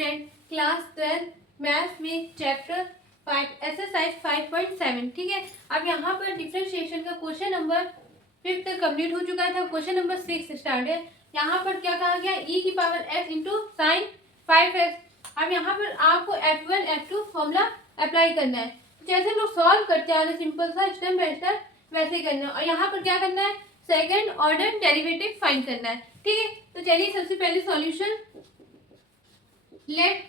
Student, class 12 maths में chapter 5 exercise 5.7। ठीक है, अब यहाँ पर डिफरेंशिएशन का क्वेश्चन नंबर 5 तक कंप्लीट हो चुका था। क्वेश्चन नंबर 6 स्टार्ट है। यहाँ पर क्या कहा गया, e की power x into sine 5x। अब यहाँ पर आपको F1 F2 फॉर्मूला अप्लाई करना है। जैसे लोग सॉल्व करते हैं सिंपल सा स्टेप बाय स्टेप वैसे ही करना है। और यहाँ पर क्या करना है, सेकंड ऑर्डर डेरिवेटिव फाइंड करना है। ठीक है, तो चलिए सबसे पहले solution, let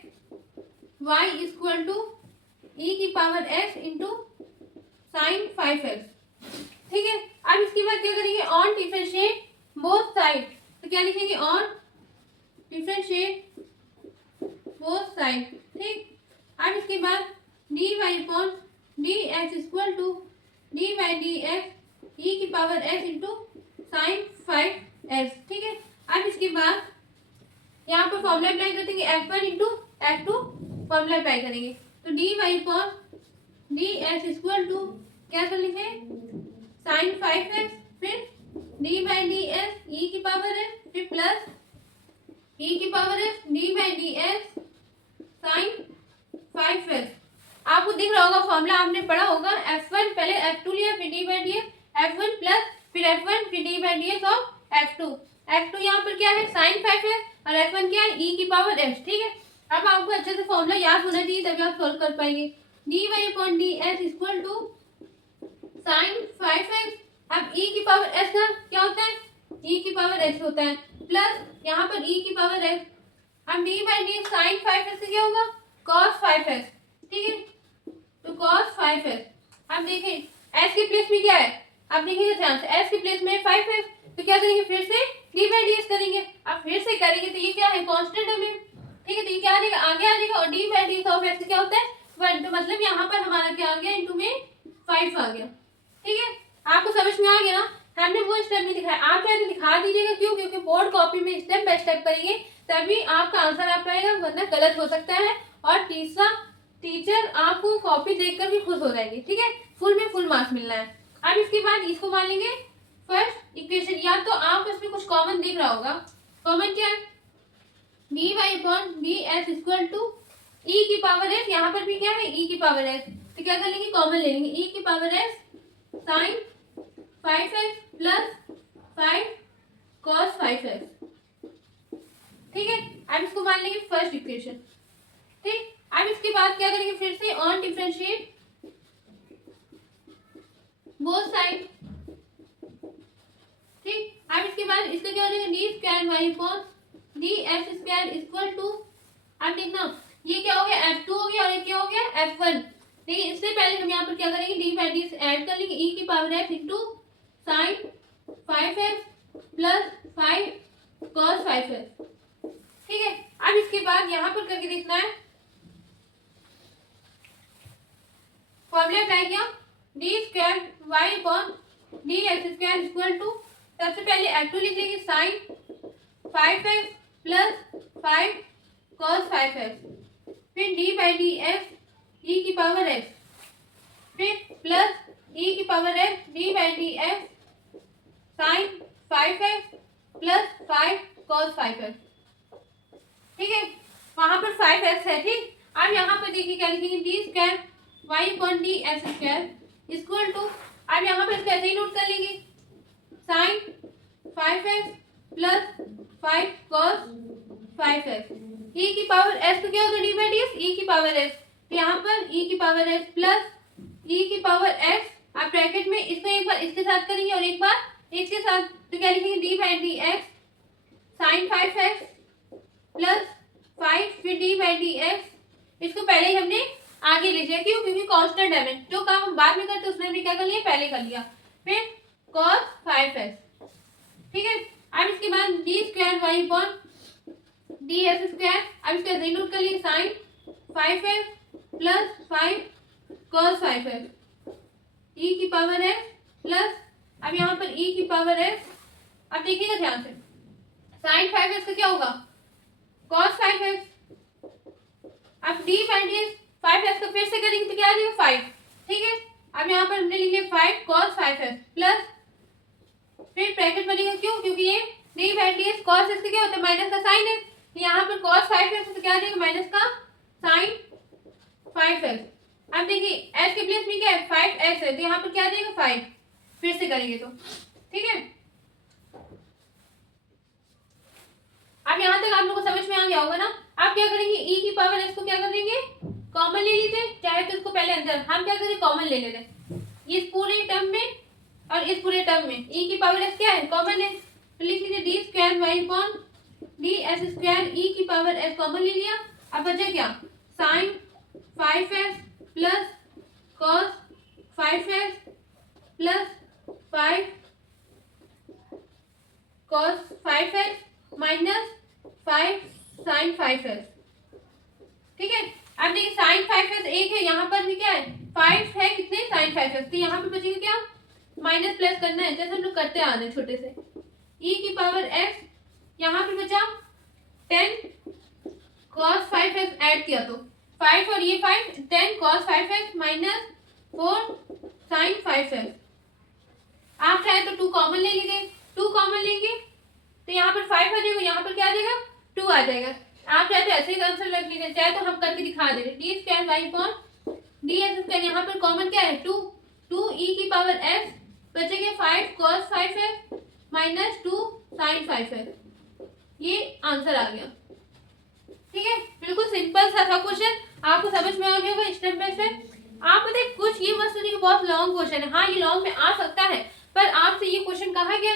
y equal to e की power x into sine 5x। ठीक है, अब इसके बाद क्या करेंगे, ऑन डिफरेंशिएट बोथ साइड। तो क्या लिखेंगे, ऑन डिफरेंशिएट बोथ साइड। ठीक, अब इसके बाद dy upon dx equal to dy dx e की power x into sine 5x। ठीक है, अब इसके बाद यहाँ पर फॉर्मूला अप्लाई कर देंगे, F1 into F2 formula apply करेंगे। तो dy upon dx equal to क्या कर लिखे, साइन 5x, फिर dy dx e की पावर है, फिर प्लस e की पावर है dy dx साइन 5x। आपको दिख रहा होगा फॉर्मूला, आपने पढ़ा होगा, F1 पहले F2 लिया, फिर dy dx F1 प्लस फिर F1 फिर dy dx of F2। F2 यहाँ पर क्या है, साइन 5x, और F1 क्या है, e की पावर x। ठीक है, अब आपको अच्छे से फॉर्मूला याद होना चाहिए तभी आप सोल्व कर पाएंगे। dy upon dx equal to sine 5x। अब e की पावर x का क्या होता है, e की पावर x होता है, प्लस यहाँ पर e की पावर x। अब dy dx साइन 5x से क्या होगा, cos 5x। ठीक है, तो cos 5x। अब देखिए s के प्लेस में क्या है, अब देखिएगा ध्यान से, s के प्लेस में 5x, तो क्या करेंगे, फिर से dy dx करेंगे। अब फिर से करेंगे तो ये क्या है, कांस्टेंट है में। ठीक है, तो ये क्या आ जाएगा, आगे आ जाएगा, और dy dx ऑफ x क्या होता है 1। तो मतलब यहाँ पर हमारा क्या आ गया, इंटू में 5 आ गया। ठीक है, आपको समझ में आ गया ना, हमने वो स्टेप नहीं दिखाया, आप चाहे तो दिखा दीजिएगा। क्यों, क्योंकि बोर्ड कॉपी में स्टेप बाय स्टेप करेंगे तभी आपका आंसर आ पाएगा, वरना गलत हो सकता है। और तीसरा, टीचर आपको कॉपी देखकर भी खुश हो जाएंगे। ठीक है, फुल में फुल मार्क्स मिलना है। अब इसके बाद इसको मान लेंगे फर्स्ट इक्वेशन, या तो आपको इसमें कुछ कॉमन दिख रहा होगा। कॉमन क्या है, dy upon dx equal to e की पावर s, यहाँ पर भी क्या है, e की पावर s। तो क्या कर लेंगे, कॉमन ले लेंगे, e की power s sine 5x plus 5 cos 5x। ठीक है, अब इसको मान लेंगे फर्स्ट इक्वेशन। ठीक, अब इसके बाद क्या करेंगे, फिर से ऑन डिफरेंशिएट बोथ साइड। ठीक, अब इसके बाद इसका क्या हो जाएगा, D square Y upon d x square equal to, अब देखना ये क्या हो गया, F2 हो गया, और ये क्या हो गया, F1। लेकिन इससे पहले हम यहाँ पर क्या करेंगे, डी बाई डी ऐड कर लेंगे, e की power x into sine 5x plus 5 cos 5x। ठीक है, अब इसके बाद यहाँ पर करके देखना है, फॉर्मूला अप्लाई किया, d square Y upon d x square equal to, सबसे पहले F2 लिख लेंगे, sine 5x plus 5 cos 5x, फिर d by D x e की पावर x, फिर प्लस e की power x d by D x sine 5x plus 5 cos 5x। ठीक है, वहां पर 5x है। ठीक, अब यहाँ पर देखिए क्या लिखेंगे, d square Y upon d x square equal to, अब यहाँ पर इसको ऐसे ही नोट कर लेंगे, sine 5x plus 5 cos 5x। e की पावर s तो क्या होता है, d by D x e की पावर s, तो यहाँ पर e की पावर s प्लस e की पावर x। आप ब्रैकेट में इसको एक बार इसके साथ करेंगे और एक बार इसके साथ, तो क्या लिखेंगे, d by D x sine 5x plus 5 फिर डी बाई डी एक्स। इसको पहले ही हमने आगे ले लिया, क्यों, क्योंकि कांस्टेंट है, जो काम हम बाद में करते उसने हमने क्या कर लिया, पहले कर लिया, फिर cos 5x। ठीक है, अब इसके बाद d square Y upon d x square, अब इसका नोट कर लिए, sine 5x plus 5 cos 5x e की पावर x प्लस, अब यहाँ पर e की पावर x। अब देखिएगा ध्यान से, साइन 5x का क्या होगा, cos 5x। अब डी बाई डी 5x का फिर से करेंगे तो क्या आ जाएगा, 5। ठीक है, अब यहाँ पर हमने लिख लिया 5 cos 5x प्लस, फिर ब्रैकेट बनेगा, क्यों, क्योंकि ये D by D cos x का क्या होता है, माइनस का साइन है, यहाँ पर cos 5x तो क्या आ जाएगा माइनस का sin 5x। अब देखिए s के प्लेस में क्या है 5x है तो यहाँ पर क्या आ जाएगा 5। फिर से करेंगे तो ठीक है। अब यहाँ तक आप लोगों को समझ में आ गया होगा ना। आप क्या करेंगे e की पावर s को क्या कर देंगे कॉमन ले लीजिए, चाहे तो इसको पहले अंदर हम क्या करें कॉमन ले लेते हैं इस पूरे टर्म में और इस पूरे टर्म में e की पावर s क्या है कॉमन है तो लिख लीजिए d square Y upon D S square e की पावर s कॉमन ले लिया। अब बचा क्या sine 5s plus cos 5s plus 5 cos 5s minus 5 sine 5s। ठीक है। अब देखिए साइन 5s एक है, यहाँ पर भी क्या है 5 है कितने साइन 5s, तो यहाँ पे बचेगा क्या माइनस प्लस करना है जैसे हम लोग करते आ रहे हैं छोटे से e की पावर s। यहाँ पे बचा 10 cos 5s ऐड किया तो 5 और ये 5 10 cos 5s minus 4 sin 5s। आप चाहे तो 2 कॉमन ले लीजिए, 2 कॉमन लेंगे तो यहाँ पर 5 आ जाएगा, यहाँ पर क्या आ जाएगा 2 आ जाएगा। आप चाहे तो ऐसे ही आंसर लग लीजिए, चाहे तो हम करके दिखा दे रहे d square Y upon D S square. यहाँ पर कॉमन क्या है 2 e की पावर s बचेगा 5 cos 5s minus 2 sin 5s। ये आंसर आ गया। ठीक है, बिल्कुल सिंपल सा था क्वेश्चन, आपको समझ में आ गया होगा स्टेप बाय स्टेप। आप बताइए कुछ ये मत सोचिए बहुत लॉन्ग क्वेश्चन है, हाँ ये लॉन्ग में आ सकता है पर आपसे ये क्वेश्चन कहा गया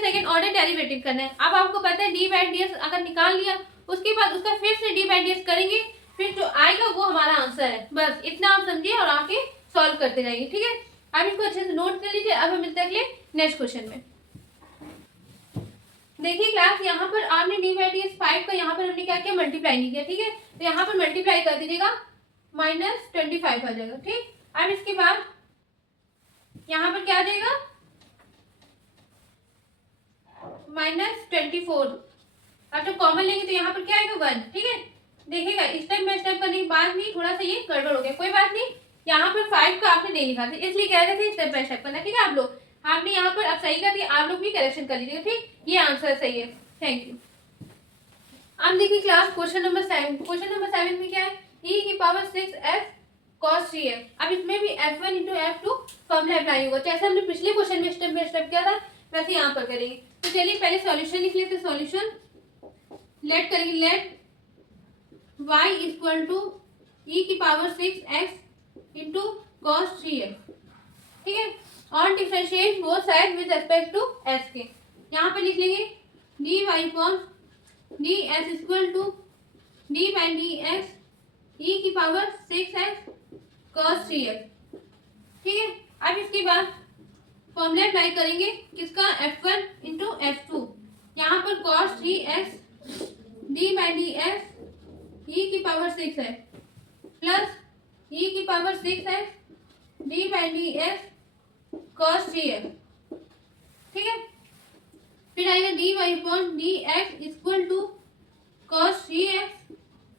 सेकंड ऑर्डर डेरिवेटिव करना है। अब आपको पता है डी बाई डी एस अगर निकाल लिया उसके बाद उसका फिर से डी बाई डी एस करेंगे, फिर जो आएगा वो हमारा आंसर है। बस इतना आप समझिए और आके सॉल्व करते जाइए। ठीक है, आप इसको अच्छे से नोट कर लीजिए। अब हम मिलते हैं अगले नेक्स्ट क्वेश्चन में। देखिए क्लास यहाँ पर आपने डी बाई डी एस 5 का यहाँ पर हमने क्या किया मल्टीप्लाई नहीं किया। ठीक है, तो यहाँ पर मल्टीप्लाई कर दीजिएगा माइनस 25 आ जाएगा। ठीक, अब इसके बाद यहाँ पर क्या आ जाएगा माइनस 24। अब जब कॉमन लेंगे तो यहाँ पर क्या आएगा 1। ठीक है, देखिएगा स्टेप बाय स्टेप करने के बाद भी थोड़ा सा ये गड़बड़ हो गया, कोई बात नहीं। यहाँ पर 5 का आपने नहीं लिखा था इसलिए कह रहे थे स्टेप बाय स्टेप करना। ठीक है, आप लोग आपने यहाँ पर अब सही कर दिया, आप लोग भी करेक्शन कर लीजिएगा। ठीक, ये आंसर सही है, थैंक यू। अब देखिए class question number 7। Question number 7 में क्या है e की पावर 6s cos 3x। अब इसमें भी f1 into f2 formula apply होगा, जैसे हमने पिछले क्वेश्चन में स्टेप बाय स्टेप किया था वैसे यहाँ पर करेंगे। तो चलिए पहले सॉल्यूशन लिख लेते हैं। सॉल्यूशन लेट करेंगे, let y equal to e की power 6x into cos 3x। ठीक है, on differentiate both side with respect to s के। यहाँ पर लिख लेंगे d y upon D s equal to D by d s e की पावर 6x cos 3x। ठीक है, अब इसके बाद फॉर्मूला अप्लाई करेंगे किसका f1 इंटू f2। यहाँ पर cos 3x d by d s e की पावर 6 है प्लस ई की power 6x d by d s cos 3x। ठीक है, फिर आएगा d y upon d x equal to cos 3x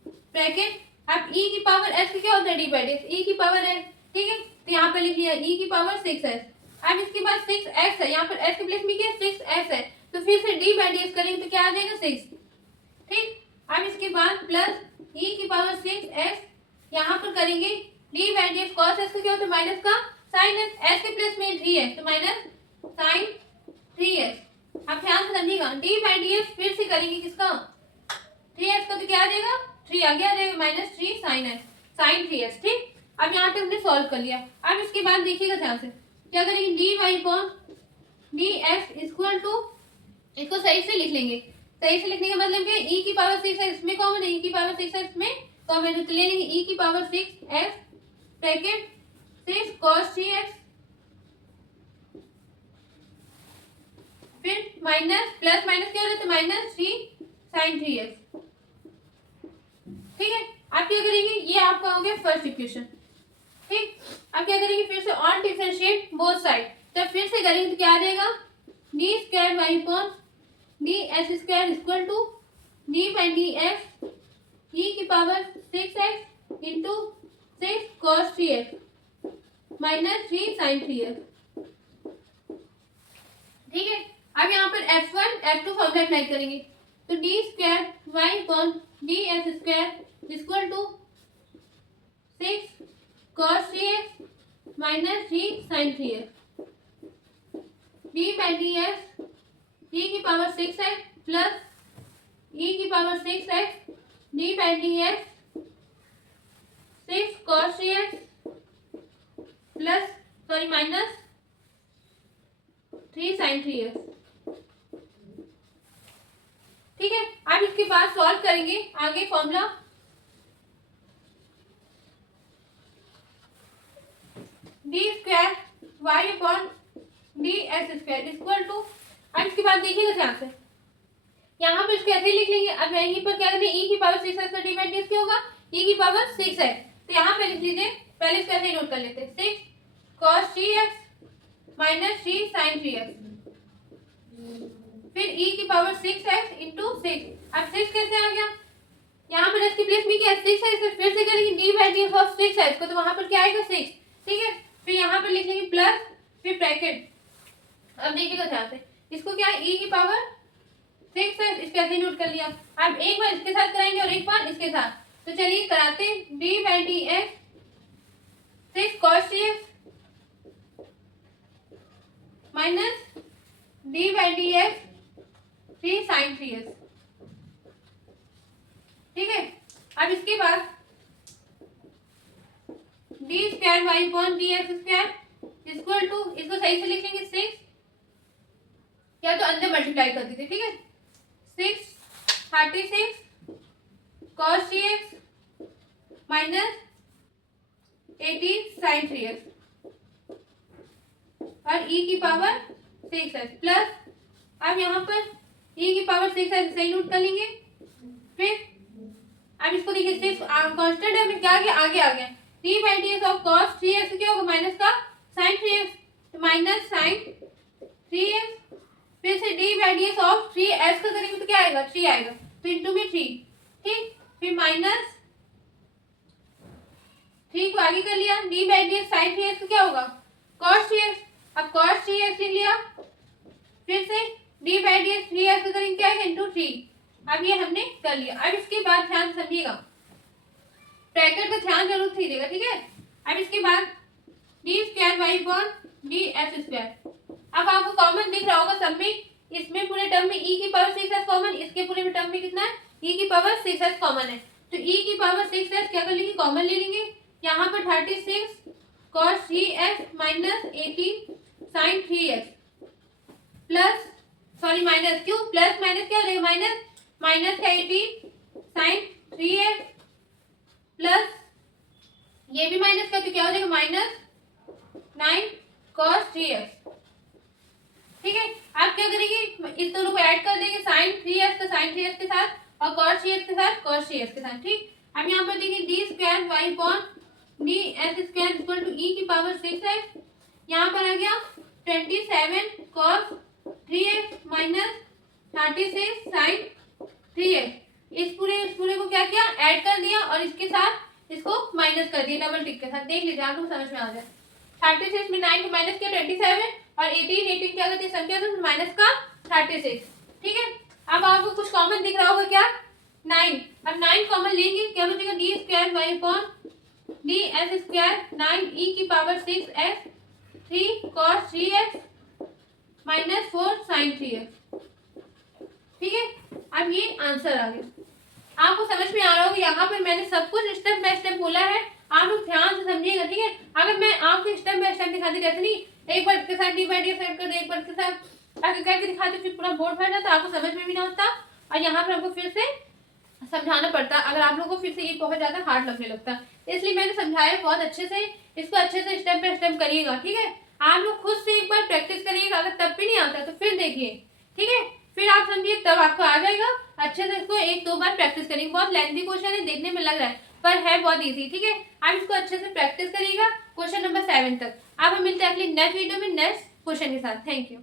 bracket. अब e की पावर s की क्या होता है d by D x, e की पावर है। ठीक है, तो यहाँ पर लिख लिया e की पावर 6s। अब इसके बाद 6s है, यहाँ पर s के प्लेस में क्या 6s है तो फिर से डी बाई डी एक्स करेंगे तो क्या आ जाएगा 6। ठीक, अब इसके बाद प्लस e की पावर 6s यहाँ पर करेंगे D by D x cos s का क्या होता है माइनस का साइन s के प्लेस में 3 है तो माइनस साइन 3s। अब ध्यान से समझिएगा डी बाई डी एक्स फिर से करेंगे किसका 3x का तो क्या आ जाएगा 3 आगे आ जाएगा minus 3 sign s sign 3s। ठीक, अब यहाँ तक हमने सॉल्व कर लिया। अब इसके बाद देखिएगा ध्यान से क्या करेंगे d y upon d x equal to, इसको सही से लिख लेंगे। सही से लिखने का मतलब क्या e की पावर 6 है इसमें कॉमन है, e की पावर 6 है इसमें कॉमन है तो ले लेंगे e की power 6x bracket 6 cos 3x फिर माइनस प्लस माइनस क्या हो रहा है तो माइनस 3 साइन 3x। ठीक है, आप क्या करेंगे ये आपका हो गया फर्स्ट इक्वेशन। ठीक, अब क्या करेंगे फिर से ऑन डिफरेंशिएट बोथ साइड, तो फिर से करेंगे तो क्या आ जाएगा D square Y upon D S square equal to D by D X E की power 6x into 6 cos 3x minus 3 sine 3x। ठीक है, अब यहाँ पर f1 f2 फॉर्मूला अप्लाई करेंगे। तो d square Y upon d x square equal to 6 cos 3x minus 3 sin 3x। D by D x e की power 6x plus e की power 6x d by D x 6 cos 3x plus sorry minus 3 sin 3x। ठीक है, अब इसके बाद solve करेंगे आगे formula. D square Y upon d x square equal to, अब इसके बाद देखिएगा ध्यान से, यहाँ पर इसको ऐसे ही लिख लेंगे। अब यहीं पर क्या करें, e की पावर 6x का डी बाई डी क्या होगा, e की पावर 6 है, तो यहाँ पे लिख लीजिए, पहले इसको ऐसे ही नोट कर लेते हैं, 6 cos 3x minus 3 sin 3x, फिर e की पावर 6x इंटू 6। अब 6 कैसे आ गया, यहाँ पर इसकी प्लेस में क्या 6 है, इसे फिर से करेंगे डी बाई डी ऑफ 6 है इसको, तो वहां पर क्या आएगा 6। ठीक है, फिर यहाँ पर लिख लेंगे प्लस, फिर ब्रैकेट। अब देखिएगा ध्यान से, इसको क्या है e की पावर 6 है, इसको ऐसे नोट कर लिया। अब एक बार इसके साथ कराएंगे और एक बार इसके साथ, तो चलिए कराते, d by D x 6 cos 3x minus d by D x 3 sin 3x। ठीक है, अब इसके बाद d square Y upon d x square equal to, इसको सही से लिख लेंगे 6, या तो अंदर मल्टीप्लाई कर दीजिए। ठीक है, 6 36 cos 3x minus 18 sin 3x और e की पावर 6 प्लस, अब यहाँ पर e की पावर 6 सही नोट कर लेंगे। फिर अब इसको देखिए 6 कांस्टेंट है, क्या आ गया, आगे आ गया, D by D x of cos 3x क्या होगा, माइनस का sin 3x, तो माइनस sin 3x, फिर से D by D x of 3x का करेंगे तो क्या आएगा, 3 आएगा, तो इंटू में 3। ठीक, फिर माइनस 3 को आगे कर लिया, D by D x sin 3x तो क्या होगा cos 3x, अब cos 3x लिख लिया, फिर से D by D x 3x का करेंगे क्या है, इंटू 3। अब ये हमने कर लिया। अब इसके बाद ध्यान समझिएगा, ब्रैकेट का ध्यान जरूर दीजिएगा। ठीक है, अब इसके बाद d square Y upon d x square, अब आपको कॉमन दिख रहा होगा सब में, इसमें पूरे टर्म में e की पावर 6x कॉमन, इसके पूरे टर्म में कितना है, e की पावर 6x कॉमन है, तो e की पावर 6x क्या कर लेंगे, कॉमन ले लेंगे। यहाँ पर 36 cos 3x minus 18 sin 3x plus, sorry minus, क्यों प्लस माइनस क्या रहेगा, माइनस, माइनस का 18 sin 3x प्लस ये भी माइनस का, तो क्या हो जाएगा माइनस 9 cos 3x। ठीक है, आप क्या करेंगे, इस दोनों को ऐड कर देंगे, sin 3x तो sin 3x के साथ और cos 3x के साथ cos 3x के साथ। ठीक, अब यहाँ पर देखिए d square Y upon d x square equal to e की पावर 6x, यहाँ पर आ गया 27 cos 3x minus 36 sin 3x। इस पूरे को क्या किया, ऐड कर दिया और इसके साथ इसको माइनस कर दिया डबल टिक के साथ। देख लीजिए आप लोग समझ में आ जाए, 36 में 9 को माइनस किया 27 और 18 क्या करती है संख्या, तो माइनस का 36। ठीक है, अब आपको कुछ कॉमन दिख रहा होगा क्या, 9, अब 9 कॉमन लेंगे, क्या बचेगा, d square Y upon d x square 9 e की power 6x 3 cos 3x minus 4 sin 3x। ठीक है, अब ये आंसर आ गया, आपको समझ में आ रहा होगा। यहाँ पर मैंने सब कुछ स्टेप बाय स्टेप बोला है, आप लोग ध्यान से समझिएगा। ठीक है, अगर मैं आपको स्टेप बाय स्टेप दिखाती रहती नहीं, एक बार इसके साथ डी बाई डी सेट कर दे, एक बार इसके साथ आगे करके दिखाती, फिर पूरा बोर्ड फट जाता, आपको समझ में भी ना होता, और यहाँ पर हमको फिर से समझाना पड़ता, अगर आप लोगों को फिर से ये बहुत ज्यादा हार्ड लगने लगता। इसलिए मैंने समझाया बहुत अच्छे से, इसको अच्छे से स्टेप बाय स्टेप करिएगा। ठीक है, आप लोग खुद से एक बार प्रैक्टिस करिएगा, अगर तब भी नहीं आता तो फिर देखिए। ठीक है, फिर आप समझिए, तब आपको आ जाएगा अच्छे से। इसको 1-2 बार प्रैक्टिस करेंगे, बहुत लेंथी क्वेश्चन है, देखने में लग रहा है पर है बहुत इजी। ठीक है, आप इसको अच्छे से प्रैक्टिस करिएगा क्वेश्चन नंबर 7 तक। आप हम मिलते हैं अगले नेक्स्ट वीडियो में नेक्स्ट क्वेश्चन के साथ। Thank you.